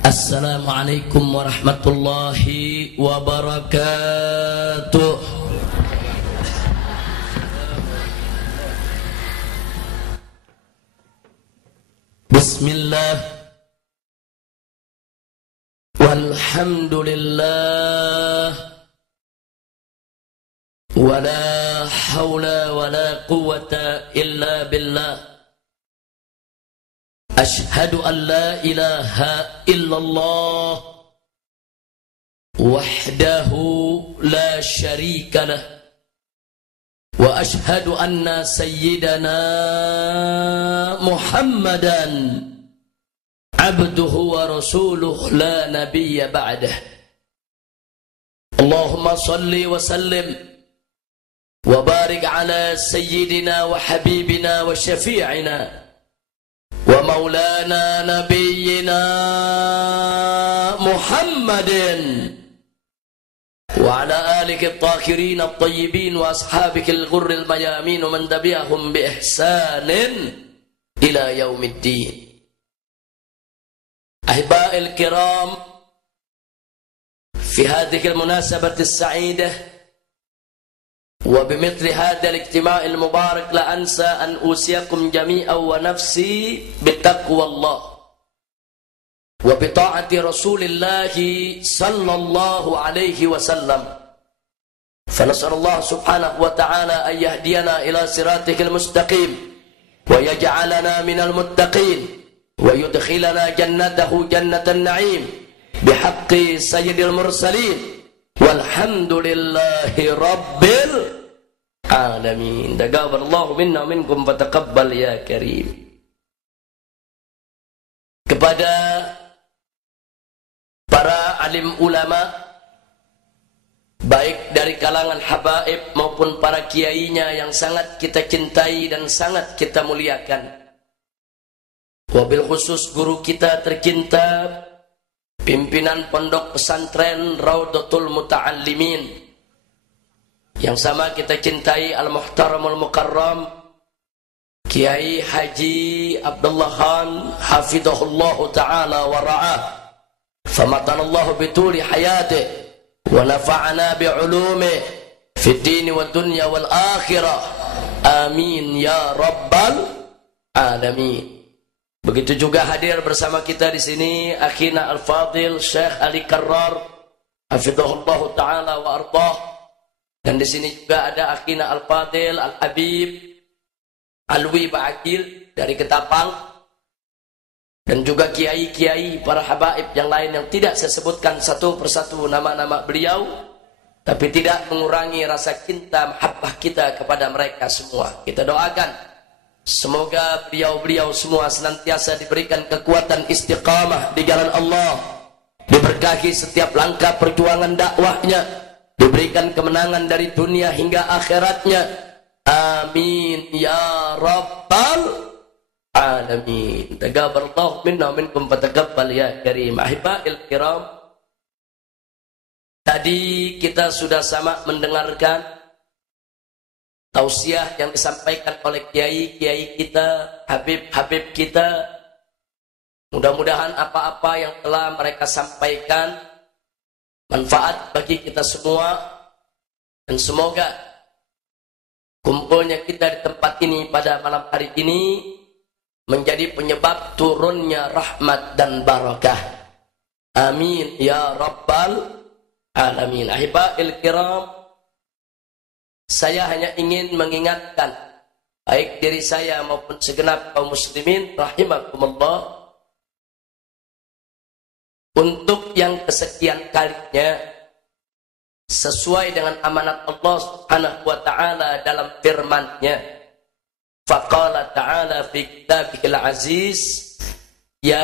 Assalamualaikum warahmatullahi wabarakatuh. Bismillah walhamdulillah wala hawla wala quwwata illa billah. Ashhadu an la ilaha illallah wahdahu la syarika lah wa ashhadu anna sayyidana Muhammadan abduhu wa rasuluh la nabiyya ba'dah. Allahumma salli wa sallim wa barik ala sayyidina wa habibina wa syafi'ina wa maulana nabiyyina Muhammadin wa ala alihi at-tahirin at-tayyibin wa ashabihi al-ghurril mayamin wa man tabi'ahum bi ihsanin ila yaumiddin. Ahiba'il kiram, fi hadhihi al-munasabati as-sa'idah وبمثل هذا الاجتماع المبارك لا أنسى أن أوصيكم جميعا ونفسي بتقوى الله وبطاعة رسول الله صلى الله عليه وسلم. فنسأل الله سبحانه وتعالى أن يهدينا إلى صراطه المستقيم ويجعلنا من المتقين ويدخلنا جنته جنة النعيم بحق سيد المرسلين والحمد لله رب العالمين. تقبل الله منا ومنكم فتقبل يا كريم. Kepada para alim ulama, baik dari kalangan habaib maupun para kiainya yang sangat kita cintai dan sangat kita muliakan, wabil khusus guru kita tercinta, pimpinan pondok pesantren Raudhatul Muta'allimin yang sama kita cintai, Al-Muhtaramul Mukarram Kiai Haji Abdullah Khan hafidhahullahu ta'ala wa ra'ah, famatanallahu bituli hayatih wa nafa'ana bi'ulumih fid dini wad dunya wal akhirah, amin ya rabbal alamin. Begitu juga hadir bersama kita di sini akhina Al-Fadil Syekh Ali Karrar hafizahullahu taala wa ardhah, dan di sini juga ada akhina Al-Fadil Al-Habib Alwi Ba'akil dari Ketapang, dan juga kiai-kiai para habaib yang lain yang tidak saya sebutkan satu persatu nama-nama beliau, tapi tidak mengurangi rasa cinta mahabbah kita kepada mereka semua. Kita doakan semoga beliau-beliau semua senantiasa diberikan kekuatan istiqamah di jalan Allah, diberkahi setiap langkah perjuangan dakwahnya, diberikan kemenangan dari dunia hingga akhiratnya, amin ya rabbal alamin. Taqabbalallahu minna wa minkum fataqabbal ya karim. Ahiba'il kiram, tadi kita sudah sama mendengarkan tausiah yang disampaikan oleh kiai-kiai kita, habib-habib kita. Mudah-mudahan apa-apa yang telah mereka sampaikan manfaat bagi kita semua, dan semoga kumpulnya kita di tempat ini pada malam hari ini menjadi penyebab turunnya rahmat dan barakah, amin ya rabbal alamin. Ahiba'il kiram, saya hanya ingin mengingatkan baik diri saya maupun segenap kaum muslimin rahimakumullah, untuk yang kesekian kalinya sesuai dengan amanat Allah Subhanahu wa taala dalam firman-Nya. Faqala ta'ala fi kitabihil aziz, ya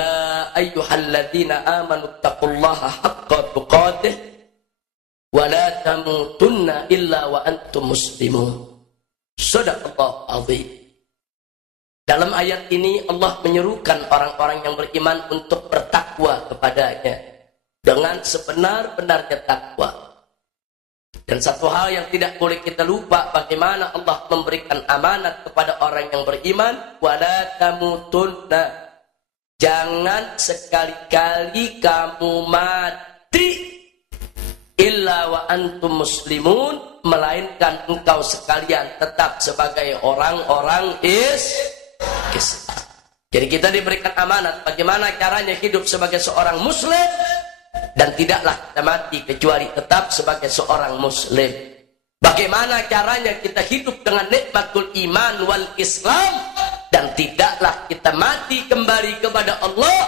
ayyuhalladzina amanu taqullaha haqqa tuqatih wa la tamutunna illa wa antum muslimun. Shadaqallahu azim. Dalam ayat ini Allah menyerukan orang-orang yang beriman untuk bertakwa kepadanya dengan sebenar-benarnya takwa. Dan satu hal yang tidak boleh kita lupa, bagaimana Allah memberikan amanat kepada orang yang beriman, wala tamutunna, Jangan sekali-kali kamu mati illa wa antum muslimun, melainkan engkau sekalian tetap sebagai orang-orang Islam. Jadi kita diberikan amanat bagaimana caranya hidup sebagai seorang muslim, dan tidaklah kita mati kecuali tetap sebagai seorang muslim. Bagaimana caranya kita hidup dengan nikmatul iman wal Islam, dan tidaklah kita mati kembali kepada Allah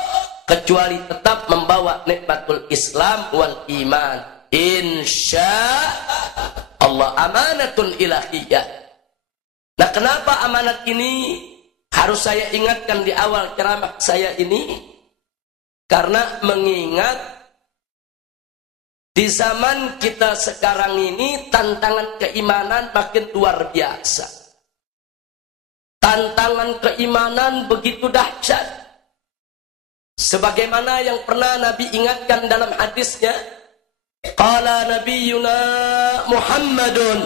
kecuali tetap membawa nikmatul Islam wal iman. Insya Allah, amanatun ilahiyah. Nah, kenapa amanat ini harus saya ingatkan di awal ceramah saya ini? Karena mengingat di zaman kita sekarang ini tantangan keimanan makin luar biasa. Tantangan keimanan begitu dahsyat. Sebagaimana yang pernah Nabi ingatkan dalam hadisnya, qala nabiyuna Muhammadun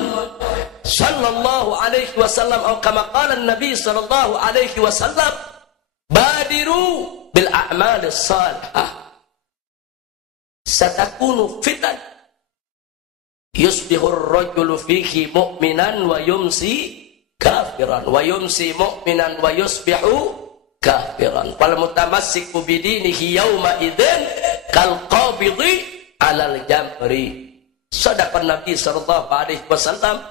sallallahu alaihi wasallam, atau kama qala Nabi sallallahu alaihi wasallam, badiru bil a'malis salihah satakunu fitan yusbihur rajulu fihi mu'minan wa yumsi kafiran wa yumsi mu'minan wa yusbihu kafiran wal mutamassiku bidinihi yawma idzin kal qabidhi alal jamri. Sadaqan Nabi sallallahu alaihi wasallam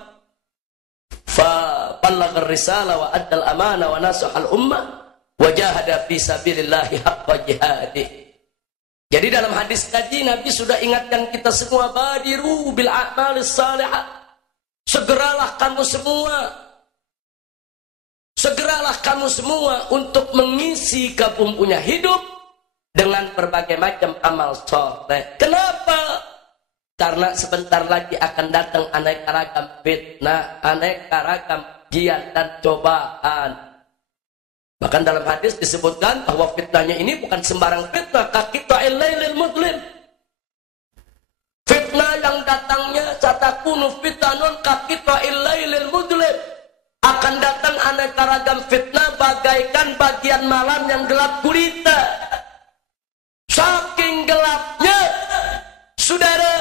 fa ballagha ar-risala wa adda al-amana wa nasaha al-ummah wa jahada fi sabilillahi haqqa jihadih. Jadi dalam hadis tadi Nabi sudah ingatkan kita semua, badiru bil a'malis salihah. Segeralah kamu semua untuk mengisi kampungnya hidup dengan berbagai macam amal soleh. Kenapa? Karena sebentar lagi akan datang aneka ragam fitnah, aneka ragam ujian dan cobaan. Bahkan dalam hadis disebutkan bahwa fitnahnya ini bukan sembarang fitnah, kaqita'il lailil mudlim. Fitnah yang datangnya satakunu fitanun kaqita'il lailil mudlim. Akan datang aneka ragam fitnah bagaikan bagian malam yang gelap gulita. Saking gelapnya, saudara,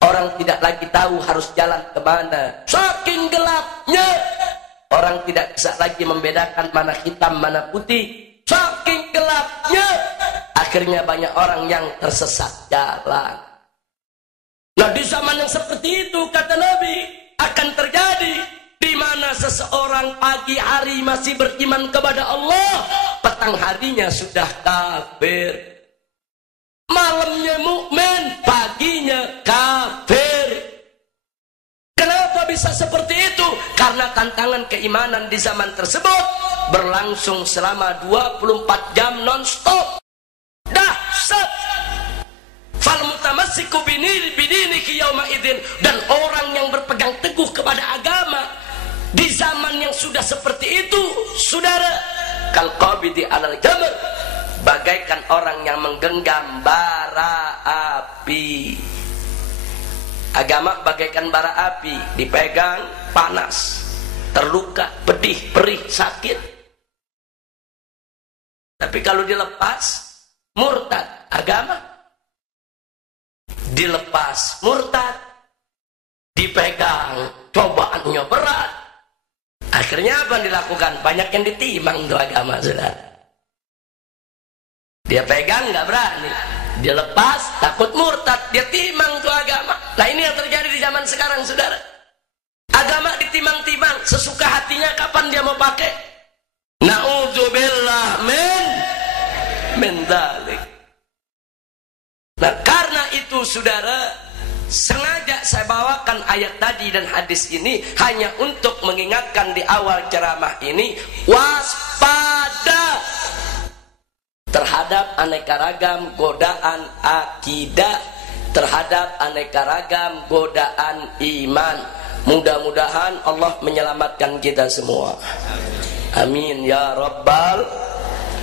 orang tidak lagi tahu harus jalan kemana. Saking gelapnya, orang tidak bisa lagi membedakan mana hitam mana putih. Saking gelapnya, akhirnya banyak orang yang tersesat jalan. Nah, di zaman yang seperti itu, kata Nabi, akan terjadi di mana seseorang pagi hari masih beriman kepada Allah, petang harinya sudah kafir. Malamnya mukmin, paginya kafir. Kenapa bisa seperti itu? Karena tantangan keimanan di zaman tersebut berlangsung selama 24 jam non-stop. Dahsyat. Fal mutamassiku bidinihi yauma idzin, dan orang yang berpegang teguh kepada agama di zaman yang sudah seperti itu, saudara, kal qabidi alal jamr, bagaikan orang yang menggenggam bara api. Agama bagaikan bara api, dipegang panas, terluka, pedih, perih, sakit. Tapi kalau dilepas, murtad. Agama dilepas, murtad, dipegang, cobaannya berat. Akhirnya apa yang dilakukan? Banyak yang ditimang tuh agama, saudara. Dia pegang nggak berani, dia lepas takut murtad, dia timang tuh agama. Nah, ini yang terjadi di zaman sekarang, saudara. Agama ditimang-timang, sesuka hatinya kapan dia mau pakai. Na'udzubillah min dzalik. Nah, karena itu, saudara, sengaja saya bawakan ayat tadi dan hadis ini hanya untuk mengingatkan di awal ceramah ini, waspada terhadap aneka ragam godaan akidah, terhadap aneka ragam godaan iman. Mudah-mudahan Allah menyelamatkan kita semua. Amin ya rabbal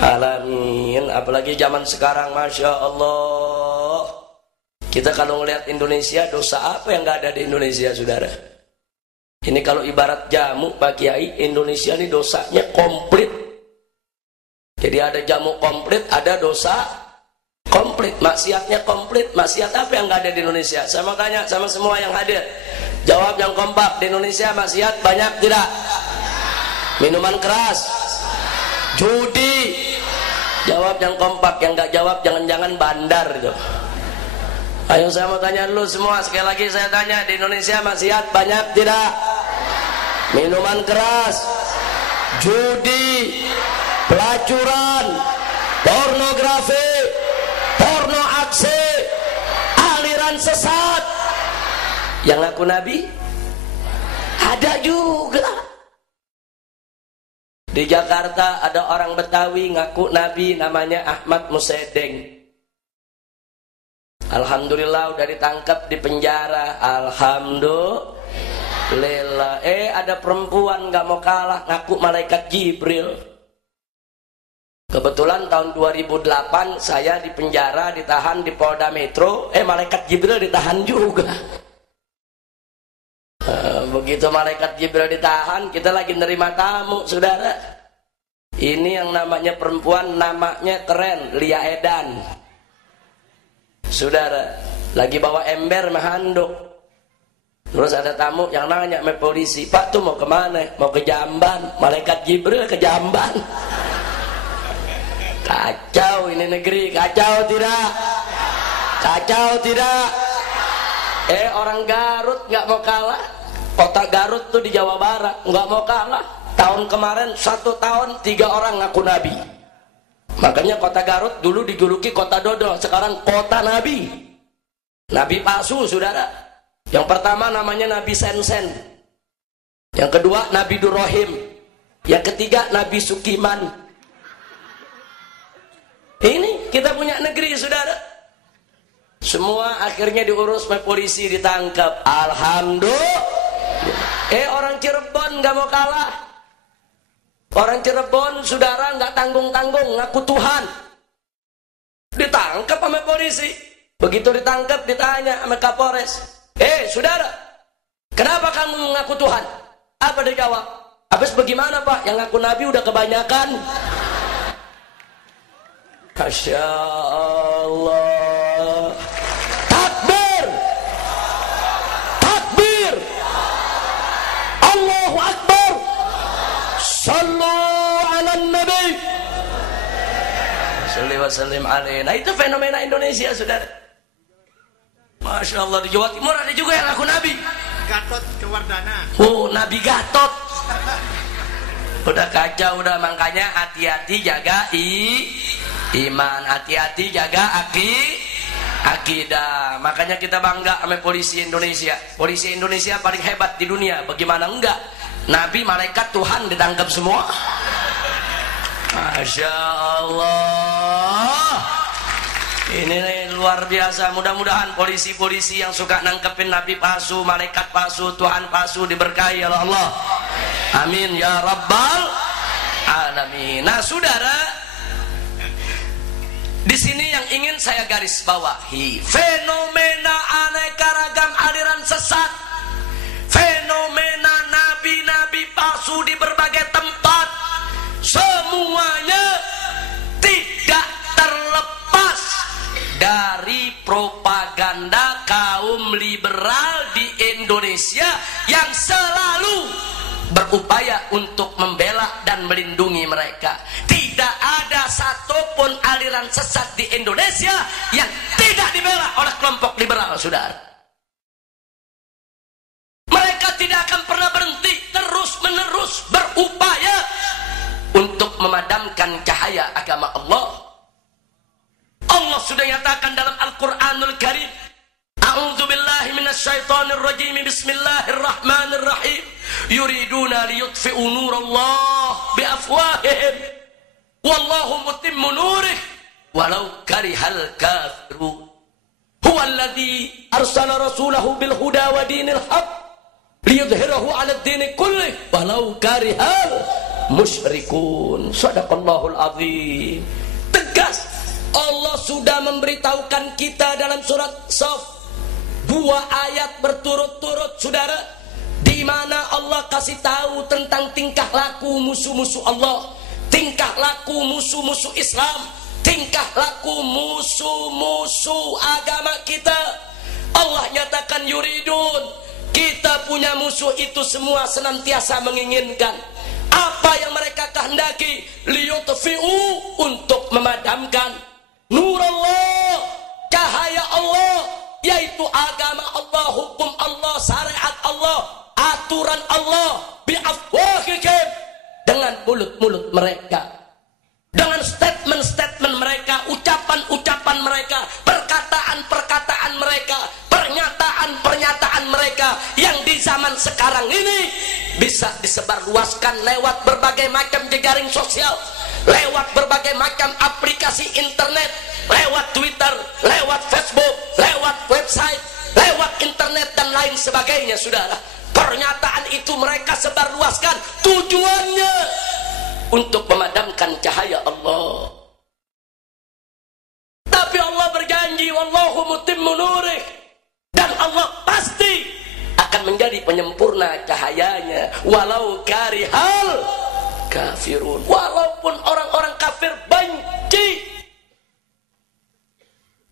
alamin. Apalagi zaman sekarang, Masya Allah, kita kalau ngelihat Indonesia, dosa apa yang gak ada di Indonesia, saudara? Ini kalau ibarat jamu, Pak Kiai, Indonesia ini dosanya komplit. Jadi ada jamu komplit, ada dosa komplit, maksiatnya komplit. Maksiat apa yang nggak ada di Indonesia? Saya mau tanya sama semua yang hadir, jawab yang kompak. Di Indonesia maksiat banyak tidak? Minuman keras, judi. Jawab yang kompak, yang nggak jawab jangan-jangan bandar itu. Ayo saya mau tanya dulu semua, sekali lagi saya tanya, di Indonesia maksiat banyak tidak? Minuman keras, judi, pelacuran, pornografi, porno aksi, aliran sesat. Yang ngaku nabi ada juga. Di Jakarta ada orang Betawi ngaku nabi, namanya Ahmad Musedeng. Alhamdulillah udah ditangkap di penjara. Alhamdulillah. Ada perempuan gak mau kalah ngaku malaikat Jibril. Kebetulan tahun 2008 saya di penjara, ditahan di Polda Metro. Malaikat Jibril ditahan juga. Begitu malaikat Jibril ditahan, kita lagi nerima tamu, saudara. Ini yang namanya perempuan, namanya keren, Lia Edan. Saudara, lagi bawa ember menghanduk. Terus ada tamu yang nanya sama polisi, Pak tuh mau kemana? Mau ke Jamban. Malaikat Jibril ke Jamban. Kacau ini negeri, kacau tidak? Kacau tidak? Orang Garut nggak mau kalah. Kota Garut tuh di Jawa Barat nggak mau kalah. Tahun kemarin 1 tahun 3 orang ngaku nabi. Makanya kota Garut dulu dijuluki kota dodol, sekarang kota nabi. Nabi palsu, saudara. Yang pertama namanya Nabi Sensen. Yang kedua Nabi Durrohim. Yang ketiga Nabi Sukiman. Ini kita punya negeri, saudara. Semua akhirnya diurus oleh polisi, ditangkap. Alhamdulillah. Orang Cirebon nggak mau kalah. Orang Cirebon, saudara, nggak tanggung-tanggung ngaku Tuhan. Ditangkap sama polisi. Begitu ditangkap, ditanya sama Kapolres. Saudara, kenapa kamu ngaku Tuhan? Apa dia jawab? Habis bagaimana Pak? Yang ngaku Nabi udah kebanyakan. Masya Allah. Takbir. Takbir. Allahu Akbar. Sallu ala Nabi. Salli wa sallim alaihi. Nah, itu fenomena Indonesia, saudara. Masya Allah, di Jawa Timur ada juga yang ngaku Nabi. Gatot Kewardana. Nabi Gatot. Udah kacau, udah. Makanya hati-hati jaga iman, hati-hati jaga akidah. Makanya kita bangga sama polisi Indonesia. Polisi Indonesia paling hebat di dunia. Bagaimana enggak? Nabi, malaikat, Tuhan ditangkap semua. Masya Allah. Ini luar biasa. Mudah-mudahan polisi-polisi yang suka nangkepin Nabi palsu, malaikat palsu, Tuhan palsu diberkahi oleh Allah. Amin ya rabbal alamin. Nah, saudara, di sini yang ingin saya garis bawahi, fenomena aneka ragam aliran sesat, fenomena nabi-nabi palsu di berbagai tempat, semuanya tidak terlepas dari propaganda kaum liberal di Indonesia yang selalu berupaya untuk membela dan melindungi mereka. Tidak ada satupun aliran sesat di Indonesia yang tidak dibela oleh kelompok liberal, saudara. Mereka tidak akan pernah berhenti, terus-menerus berupaya untuk memadamkan cahaya agama Allah. Allah sudah nyatakan dalam Al-Quranul Karim, A'udzubillahi minasyaitonirrajim, Bismillahirrahmanirrahim, yuriduna liyutfi'u nurallah biafwahihim wallahu mutimmu nurih walau karihal kafirun. Huwa alladhi arsala rasulahu bil huda wa dinil haq liyudhhirahu 'ala ad-dini kullih walau karihal musyrikun. Shadaqallahul azim. Tegas Allah sudah memberitahukan kita dalam surat Shaf 2 ayat berturut-turut, saudara, di mana Allah kasih tahu tentang tingkah laku musuh-musuh Allah, tingkah laku musuh-musuh Islam, tingkah laku musuh-musuh agama kita. Allah nyatakan yuridun, kita punya musuh itu semua senantiasa menginginkan apa yang mereka kehendaki, liyutfi'u, untuk memadamkan nurullah, cahaya Allah, yaitu agama Allah, hukum Allah, syariat Allah, aturan Allah, bi'afwahihim, dengan mulut-mulut mereka, dengan statement-statement mereka, ucapan-ucapan mereka, perkataan-perkataan mereka, pernyataan-pernyataan mereka yang di zaman sekarang ini bisa disebarluaskan lewat berbagai macam jejaring sosial, lewat berbagai macam aplikasi internet, lewat Twitter, lewat Facebook, lewat website, lewat internet dan lain sebagainya. Saudara, pernyataan itu mereka sebarluaskan, tujuannya untuk memadamkan cahaya Allah. Tapi Allah berjanji, wallahu mutimmu nurih, dan Allah pasti akan menjadi penyempurna cahayanya, walau karihal kafirun, walaupun orang-orang kafir benci.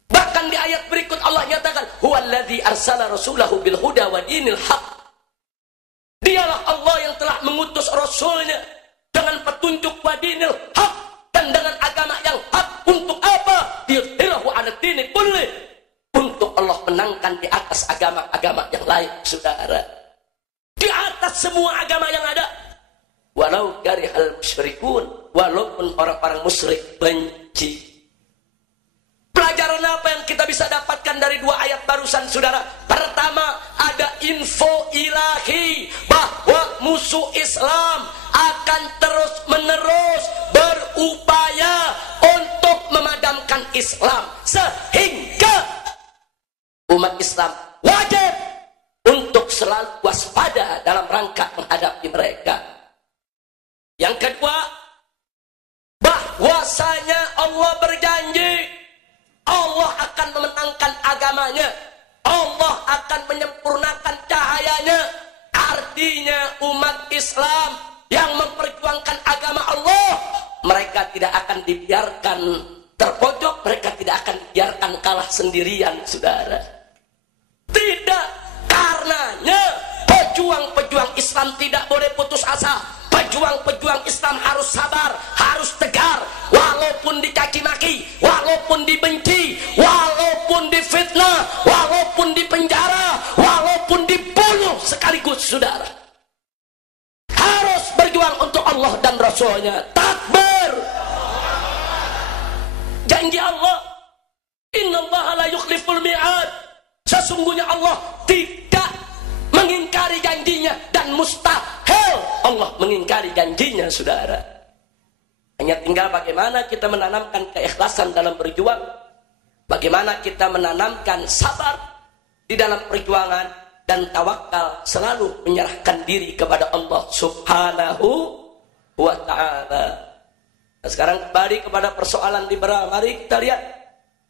Bahkan di ayat berikut Allah nyatakan, huwallazi arsala rasulahu bil huda wa dinil haq, dialah Allah yang telah mengutus rasulnya dengan petunjuk wa dinil haq, dan dengan agama yang hak. Untuk apa? Yudhirahu ala dini kulli, untuk Allah menangkan di atas agama-agama yang lain. Saudara, di atas semua agama yang ada, walau karihal musyrikun, walaupun orang-orang musyrik benci. Pelajaran apa yang kita bisa dapatkan dari dua ayat barusan, saudara? Pertama, ada info ilahi bahwa musuh Islam akan terus-menerus berupaya untuk memadamkan Islam, sehingga umat Islam wajib untuk selalu waspada dalam rangka menghadapi mereka. Yang kedua, bahwasanya Allah berjanji Allah akan memenangkan agamanya, Allah akan menyempurnakan cahayanya. Artinya umat Islam yang memperjuangkan agama Allah, mereka tidak akan dibiarkan terpojok, mereka tidak akan dibiarkan kalah sendirian, saudara. Tidak, karenanya pejuang-pejuang Islam tidak boleh putus asa. Pejuang-pejuang Islam harus sabar, harus tegar, walaupun dicaci maki, walaupun dibenci, walaupun difitnah, walaupun dipenjara, walaupun dibunuh sekaligus, saudara. Harus berjuang untuk Allah dan Rasulnya. Takbir. Janji Allah, innallaha la yukhliful mi'ad, sesungguhnya Allah tidak mengingkari janjinya, dan mustahil Allah mengingkari janjinya, saudara. Hanya tinggal bagaimana kita menanamkan keikhlasan dalam berjuang, bagaimana kita menanamkan sabar di dalam perjuangan, dan tawakal, selalu menyerahkan diri kepada Allah Subhanahu wa ta'ala. Nah, sekarang kembali kepada persoalan liberal. Mari kita lihat,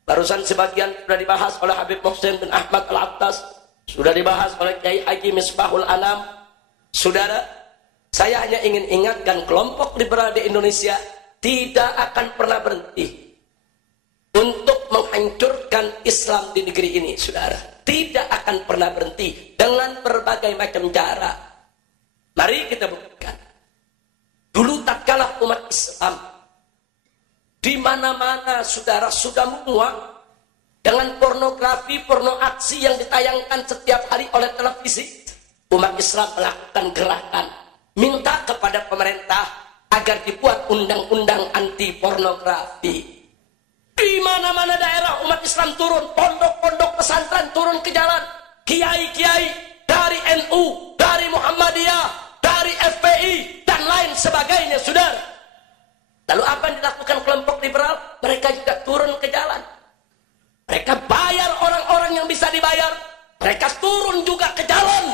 barusan sebagian sudah dibahas oleh Habib Muhsin bin Ahmad Al-Attas, sudah dibahas oleh Kiai Haji Misbahul Anam. Saudara, saya hanya ingin ingatkan, kelompok liberal di Indonesia tidak akan pernah berhenti untuk menghancurkan Islam di negeri ini, saudara. Tidak akan pernah berhenti dengan berbagai macam cara. Mari kita buktikan. Dulu tatkala umat Islam di mana-mana, saudara, sudah muak dengan pornografi, porno aksi yang ditayangkan setiap hari oleh televisi, umat Islam melakukan gerakan minta kepada pemerintah agar dibuat undang-undang anti pornografi. Di mana-mana daerah umat Islam turun, pondok-pondok pesantren turun ke jalan, kiai-kiai dari NU, dari Muhammadiyah, dari FPI dan lain sebagainya, saudara. Lalu apa yang dilakukan kelompok liberal? Mereka juga turun ke jalan. Mereka bayar orang-orang yang bisa dibayar. Mereka turun juga ke jalan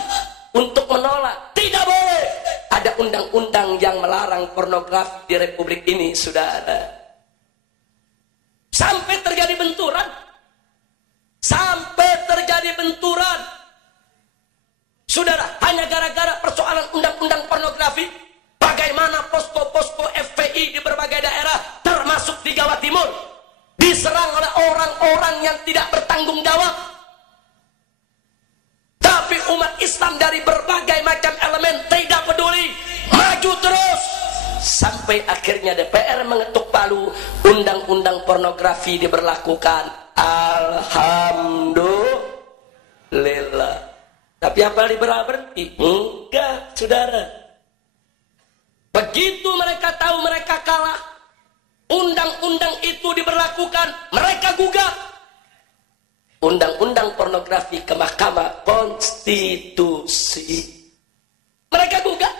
untuk menolak. Tidak boleh ada undang-undang yang melarang pornografi di Republik ini, saudara. Sampai terjadi benturan. Sampai terjadi benturan. Saudara, hanya gara-gara persoalan undang-undang pornografi, bagaimana posko-posko FPI di berbagai oleh orang-orang yang tidak bertanggung jawab. Tapi umat Islam dari berbagai macam elemen tidak peduli, maju terus. Sampai akhirnya DPR mengetuk palu, undang-undang pornografi diberlakukan. Alhamdulillah. Tapi apa liberal berhenti? Enggak, saudara. Begitu mereka tahu mereka kalah, undang-undang itu diberlakukan, mereka gugat undang-undang pornografi ke Mahkamah Konstitusi. Mereka gugat.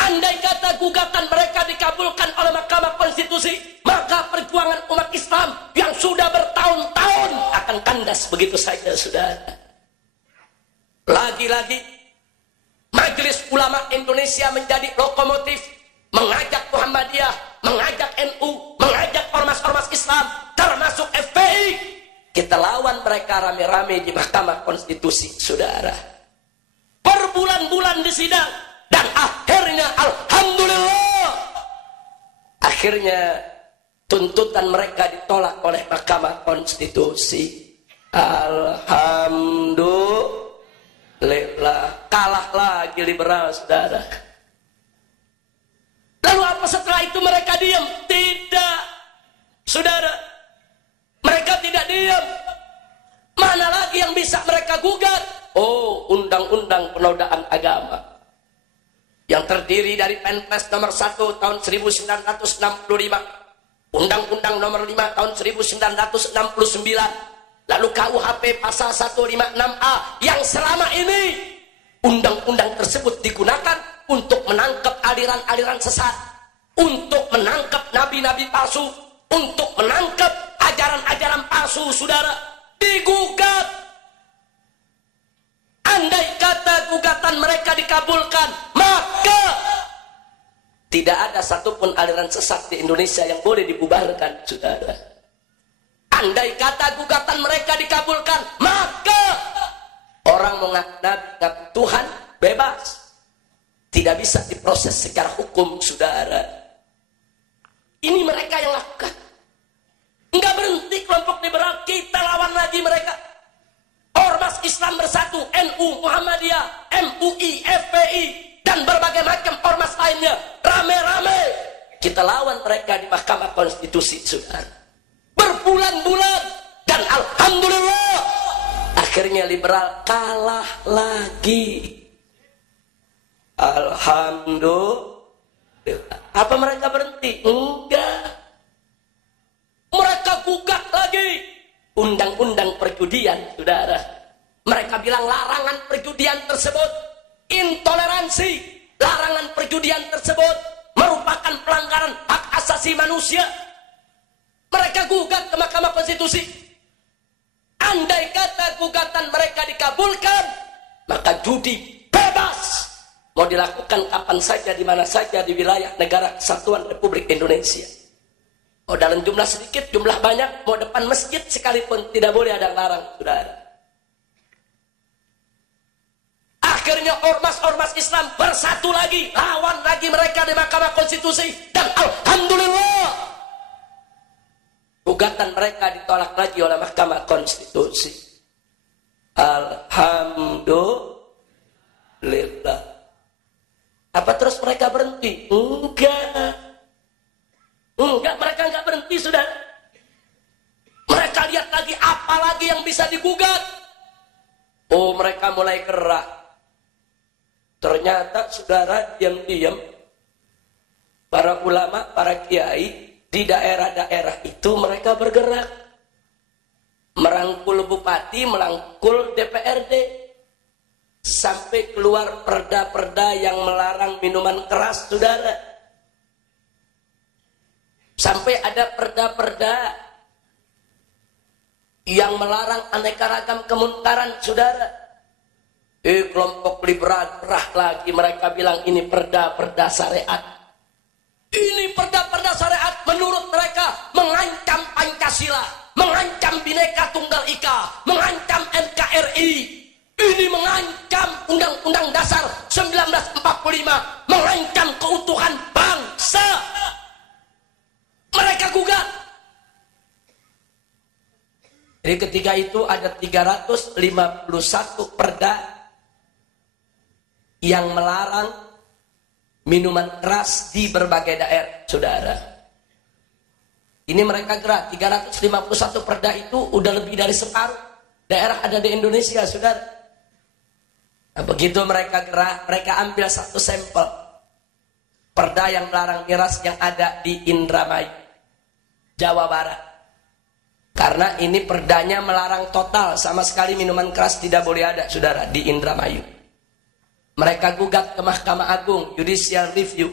Andai kata gugatan mereka dikabulkan oleh Mahkamah Konstitusi, maka perjuangan umat Islam yang sudah bertahun-tahun akan kandas begitu saja, saudara. Lagi-lagi Majelis Ulama Indonesia menjadi lokomotif, mengajak Muhammadiyah, mengajak NU, mengajak ormas-ormas Islam, termasuk FPI. Kita lawan mereka rame-rame di Mahkamah Konstitusi, saudara. Berbulan-bulan di sidang, dan akhirnya alhamdulillah, akhirnya tuntutan mereka ditolak oleh Mahkamah Konstitusi. Alhamdulillah, kalah lagi liberal, saudara. Lalu apa setelah itu mereka diam? Tidak, saudara. Mereka tidak diam. Mana lagi yang bisa mereka gugat? Oh, undang-undang penodaan agama yang terdiri dari Perpres nomor 1 tahun 1965, Undang-Undang nomor 5 tahun 1969, lalu KUHP pasal 156A, yang selama ini undang-undang tersebut digunakan untuk menangkap aliran-aliran sesat, untuk menangkap nabi-nabi palsu, untuk menangkap ajaran-ajaran palsu, saudara. Digugat. Andai kata gugatan mereka dikabulkan, maka tidak ada satupun aliran sesat di Indonesia yang boleh dibubarkan, saudara. Andai kata gugatan mereka dikabulkan, maka orang menganggap Tuhan bebas, tidak bisa diproses secara hukum, saudara. Ini mereka yang lakukan. Enggak berhenti kelompok liberal, kita lawan lagi mereka. Ormas Islam Bersatu, NU, Muhammadiyah, MUI, FPI, dan berbagai macam ormas lainnya, rame-rame kita lawan mereka di Mahkamah Konstitusi, saudara. Berbulan-bulan, dan alhamdulillah akhirnya liberal kalah lagi. Alhamdulillah. Apa mereka berhenti? Enggak. Mereka gugat lagi undang-undang perjudian, saudara. Mereka bilang larangan perjudian tersebut intoleransi. Larangan perjudian tersebut merupakan pelanggaran hak asasi manusia. Mereka gugat ke Mahkamah Konstitusi. Andai kata gugatan mereka dikabulkan, maka judi bebas. Mau dilakukan kapan saja, di mana saja di wilayah negara Kesatuan Republik Indonesia. Mau dalam jumlah sedikit, jumlah banyak, mau depan masjid sekalipun tidak boleh ada larang, saudara. Akhirnya ormas-ormas Islam bersatu lagi, lawan lagi mereka di Mahkamah Konstitusi, dan alhamdulillah gugatan mereka ditolak lagi oleh Mahkamah Konstitusi. Alhamdulillah. Apa terus mereka berhenti? Enggak, mereka enggak berhenti, saudara. Mereka lihat lagi apa lagi yang bisa digugat. Oh, mereka mulai gerak. Ternyata, saudara, diam-diam para ulama, para kiai di daerah-daerah itu mereka bergerak. Merangkul bupati, merangkul DPRD. Sampai keluar perda-perda yang melarang minuman keras, saudara. Sampai ada perda-perda yang melarang aneka ragam kemunkaran, saudara. Kelompok liberal gerah lagi, mereka bilang ini perda-perda syariat. Ini perda-perda syariat menurut mereka mengancam Pancasila, mengancam Bhinneka Tunggal Ika, mengancam NKRI. Ini mengancam Undang-Undang Dasar 1945, mengancam keutuhan bangsa. Mereka gugat. Jadi ketika itu ada 351 perda yang melarang minuman keras di berbagai daerah, saudara. Ini mereka gerak, 351 perda itu udah lebih dari separuh daerah ada di Indonesia, saudara. Nah, begitu mereka gerak, mereka ambil satu sampel perda yang melarang miras yang ada di Indramayu, Jawa Barat. Karena ini perdanya melarang total, sama sekali minuman keras tidak boleh ada, saudara, di Indramayu. Mereka gugat ke Mahkamah Agung, judicial review.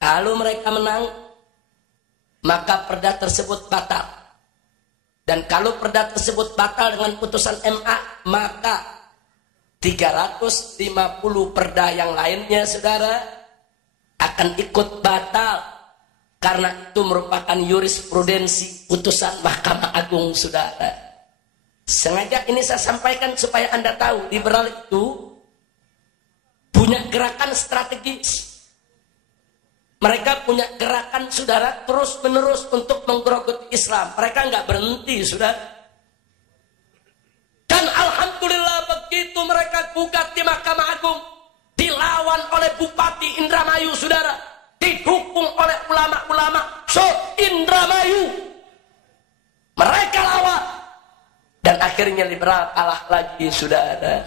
Lalu mereka menang, maka perda tersebut batal. Dan kalau perda tersebut batal dengan putusan MA, maka 350 perda yang lainnya, saudara, akan ikut batal. Karena itu merupakan jurisprudensi putusan Mahkamah Agung, saudara. Sengaja ini saya sampaikan supaya Anda tahu, liberal itu punya gerakan strategis. Mereka punya gerakan, saudara, terus menerus untuk menggerogoti Islam. Mereka nggak berhenti, saudara. Dan alhamdulillah begitu mereka gugat di Mahkamah Agung, dilawan oleh Bupati Indramayu, saudara, didukung oleh ulama-ulama se-Indramayu. Mereka lawan, dan akhirnya liberal kalah lagi, saudara.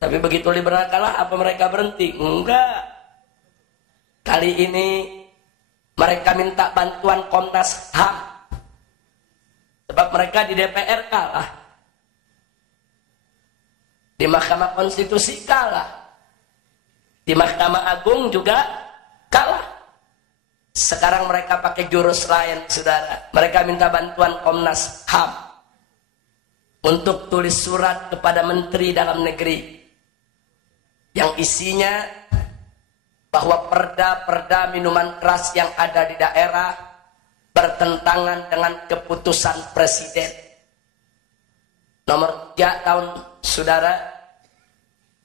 Tapi begitu liberal kalah, apa mereka berhenti? Enggak. Kali ini mereka minta bantuan Komnas HAM. Sebab mereka di DPR kalah. Di Mahkamah Konstitusi kalah. Di Mahkamah Agung juga kalah. Sekarang mereka pakai jurus lain, saudara. Mereka minta bantuan Komnas HAM untuk tulis surat kepada Menteri Dalam Negeri yang isinya bahwa perda-perda minuman keras yang ada di daerah bertentangan dengan keputusan Presiden nomor 3 tahun, saudara,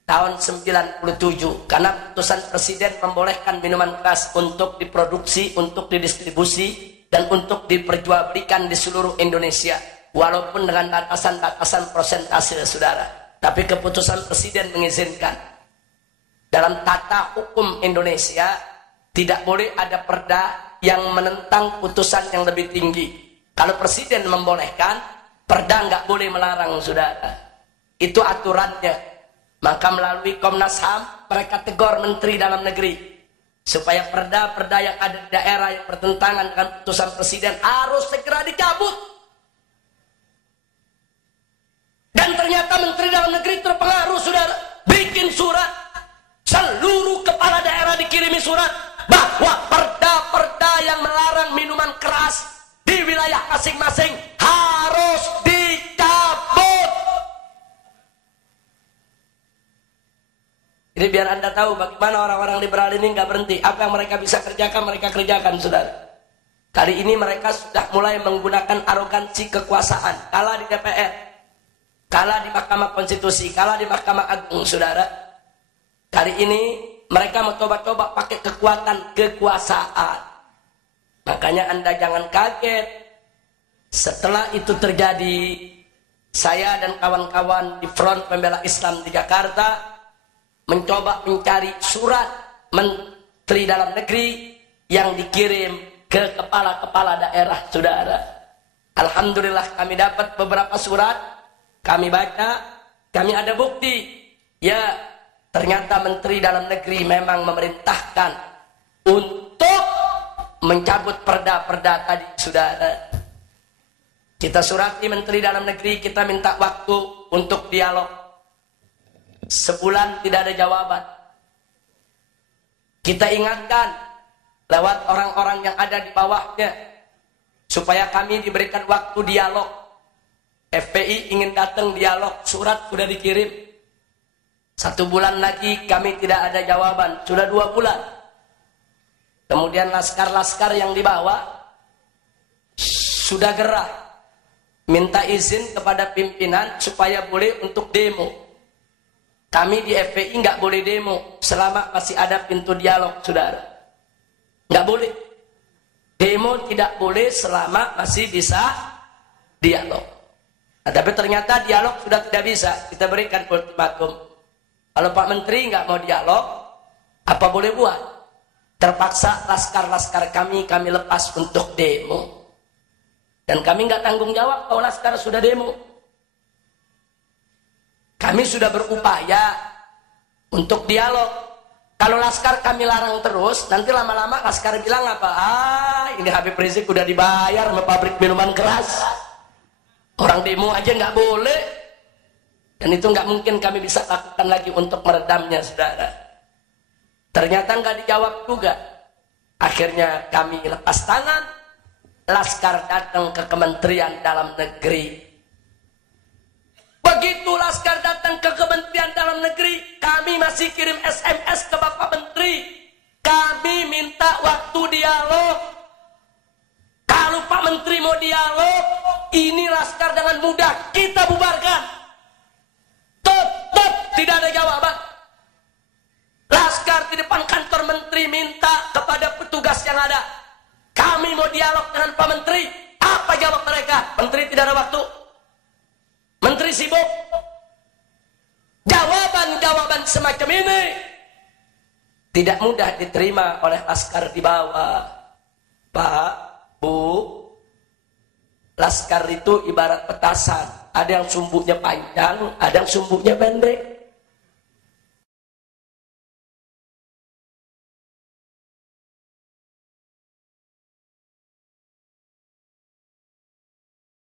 tahun 97. Karena putusan Presiden membolehkan minuman keras untuk diproduksi, untuk didistribusi, dan untuk diperjualbelikan di seluruh Indonesia, walaupun dengan batasan-batasan persentase, saudara. Tapi keputusan Presiden mengizinkan. Dalam tata hukum Indonesia tidak boleh ada perda yang menentang putusan yang lebih tinggi. Kalau Presiden membolehkan, perda nggak boleh melarang, saudara. Itu aturannya. Maka melalui Komnas HAM mereka tegur Menteri Dalam Negeri supaya perda-perda yang ada di daerah yang bertentangan dengan putusan Presiden harus segera dicabut. Dan ternyata Menteri Dalam Negeri terpengaruh, saudara, bikin surat. Seluruh kepala daerah dikirimi surat bahwa perda-perda yang melarang minuman keras di wilayah masing-masing harus dicabut. Jadi biar Anda tahu bagaimana orang-orang liberal ini nggak berhenti. Apa yang mereka bisa kerjakan, mereka kerjakan, saudara. Kali ini mereka sudah mulai menggunakan arogansi kekuasaan. Kalah di DPR, kalah di Mahkamah Konstitusi, kalah di Mahkamah Agung, saudara. Kali ini mereka mau coba-coba pakai kekuatan kekuasaan. Makanya Anda jangan kaget. Setelah itu terjadi, saya dan kawan-kawan di Front Pembela Islam di Jakarta mencoba mencari surat Menteri Dalam Negeri yang dikirim ke kepala-kepala daerah, saudara. Alhamdulillah kami dapat beberapa surat, kami baca, kami ada bukti. Ya, ternyata Menteri Dalam Negeri memang memerintahkan untuk mencabut perda-perda tadi, saudara. Kita surati Menteri Dalam Negeri, kita minta waktu untuk dialog. Sebulan tidak ada jawaban. Kita ingatkan lewat orang-orang yang ada di bawahnya supaya kami diberikan waktu dialog. FPI ingin datang dialog, surat sudah dikirim. 1 bulan lagi kami tidak ada jawaban. Sudah 2 bulan. Kemudian laskar-laskar yang dibawa sudah gerah, minta izin kepada pimpinan supaya boleh untuk demo. Kami di FPI nggak boleh demo selama masih ada pintu dialog, saudara. Nggak boleh. Demo tidak boleh selama masih bisa dialog. Nah, tapi ternyata dialog sudah tidak bisa. Kita berikan ultimatum. Kalau Pak Menteri nggak mau dialog, apa boleh buat? Terpaksa laskar-laskar kami lepas untuk demo. Dan kami nggak tanggung jawab kalau laskar sudah demo. Kami sudah berupaya untuk dialog. Kalau laskar kami larang terus, nanti lama-lama laskar bilang apa? Ini Habib Rizik udah dibayar sama pabrik minuman keras. Orang demo aja nggak boleh. Dan itu nggak mungkin kami bisa lakukan lagi untuk meredamnya, saudara. Ternyata nggak dijawab juga. Akhirnya kami lepas tangan. Laskar datang ke Kementerian Dalam Negeri. Begitu laskar datang ke Kementerian Dalam Negeri, kami masih kirim SMS ke Bapak Menteri. Kami minta waktu dialog. Kalau Pak Menteri mau dialog, ini laskar dengan mudah kita bubarkan. Tetap tidak ada jawaban. Laskar di depan kantor Menteri minta kepada petugas yang ada, kami mau dialog dengan Pak Menteri. Apa jawab mereka? Menteri tidak ada waktu. Menteri sibuk. Jawaban-jawaban semacam ini tidak mudah diterima oleh laskar di bawah. Pak, Bu, laskar itu ibarat petasan. Ada yang sumbunya panjang, ada yang sumbunya pendek.